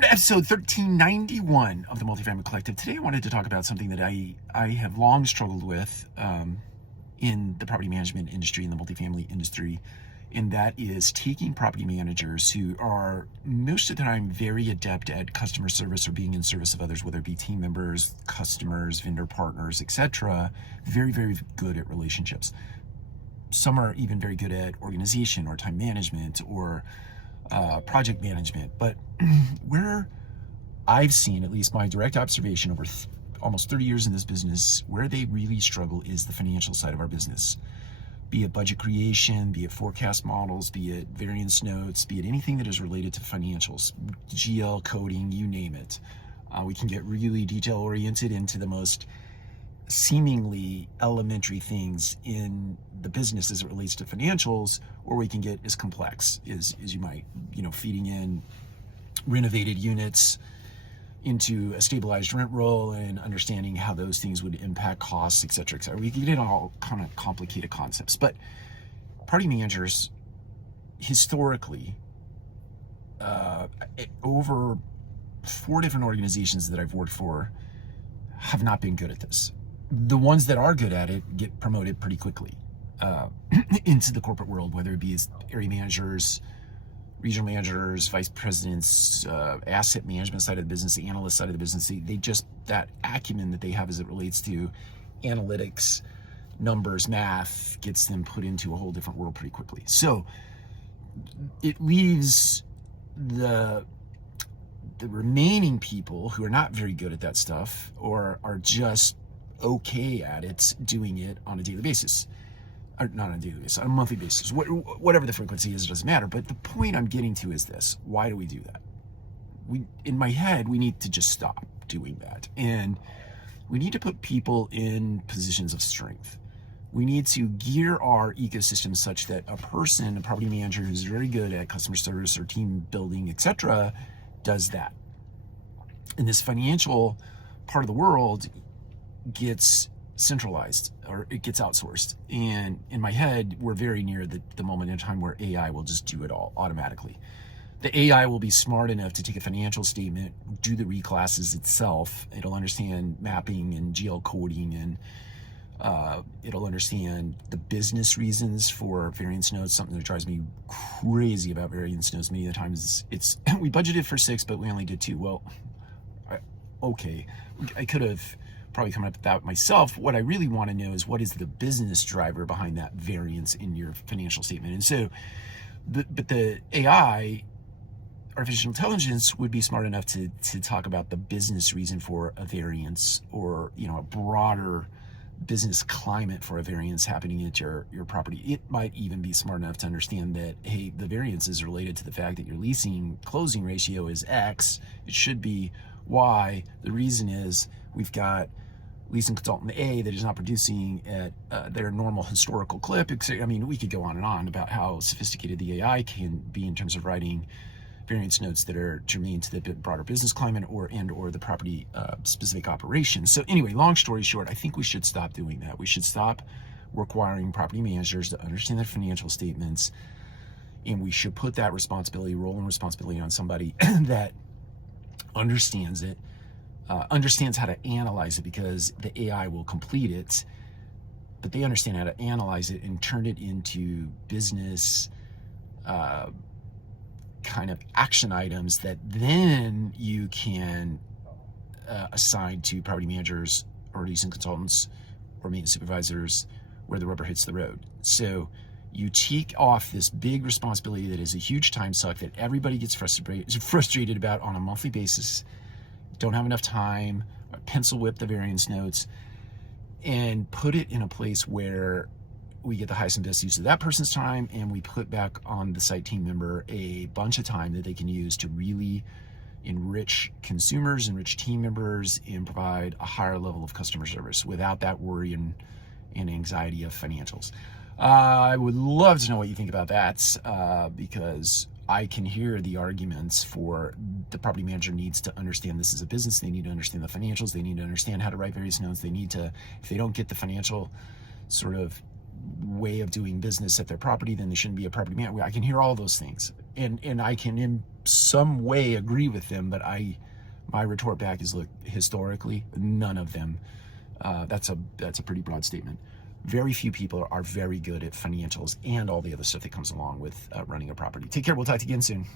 Welcome to episode 1391 of the Multifamily Collective. Today I wanted to talk about something that I have long struggled with in the property management industry, in the multifamily industry, and that is taking property managers who are most of the time very adept at customer service or being in service of others, whether it be team members, customers, vendor partners, etc., very, very good at relationships. Some are even very good at organization or time management or project management, but where I've seen, at least my direct observation over almost 30 years in this business, where they really struggle is the financial side of our business. Be it budget creation, be it forecast models, be it variance notes, be it anything that is related to financials, GL coding, you name it. We can get really detail oriented into the most seemingly elementary things in the business as it relates to financials, or we can get as complex as you might, feeding in renovated units into a stabilized rent roll and understanding how those things would impact costs, et cetera, et cetera. We can get into all kind of complicated concepts, but property managers historically, over 4 different organizations that I've worked for, have not been good at this. The ones that are good at it get promoted pretty quickly into the corporate world, whether it be as area managers, regional managers, vice presidents, asset management side of the business, the analyst side of the business. They just, that acumen that they have as it relates to analytics, numbers, math, gets them put into a whole different world pretty quickly. So it leaves the remaining people who are not very good at that stuff, or are just okay at it, doing it on a daily basis, or not on a daily basis, on a monthly basis, whatever the frequency is, it doesn't matter. But the point I'm getting to is this: why do we do that? In my head, we need to just stop doing that, and we need to put people in positions of strength. We need to gear our ecosystem such that a property manager who's very good at customer service or team building, etc., does that. And this financial part of the world gets centralized, or it gets outsourced. And in my head, we're very near the moment in time where AI will just do it all automatically. The AI will be smart enough to take a financial statement, do the reclasses itself. It'll understand mapping and GL coding, and it'll understand the business reasons for variance notes. Something that drives me crazy about variance notes many of the times it's we budgeted for 6, but we only did 2. Well, okay, I could have probably come up with that myself. What I really want to know is, what is the business driver behind that variance in your financial statement? And so, but the AI, artificial intelligence, would be smart enough to talk about the business reason for a variance, or a broader business climate for a variance happening at your property. It might even be smart enough to understand that, hey, the variance is related to the fact that your leasing closing ratio is X. It should be Y. The reason is we've got leasing consultant A that is not producing at their normal historical clip. I mean, we could go on and on about how sophisticated the AI can be in terms of writing variance notes that are germane to the broader business climate or the property specific operations. So anyway, long story short, I think we should stop doing that. We should stop requiring property managers to understand their financial statements, and we should put that role and responsibility on somebody that understands it, understands how to analyze it, because the AI will complete it, but they understand how to analyze it and turn it into business kind of action items that then you can assign to property managers or leasing consultants or maintenance supervisors where the rubber hits the road. So you take off this big responsibility that is a huge time suck that everybody gets frustrated about on a monthly basis, don't have enough time, pencil whip the variance notes, and put it in a place where we get the highest and best use of that person's time, and we put back on the site team member a bunch of time that they can use to really enrich consumers, enrich team members, and provide a higher level of customer service without that worry and anxiety of financials. I would love to know what you think about that, because I can hear the arguments for the property manager needs to understand this is a business. They need to understand the financials. They need to understand how to write various notes. They need to, if they don't get the financial sort of way of doing business at their property, then they shouldn't be a property manager. I can hear all those things, and I can in some way agree with them, but my retort back is, look, historically, none of them. That's a pretty broad statement. Very few people are very good at financials and all the other stuff that comes along with running a property. Take care. We'll talk to you again soon.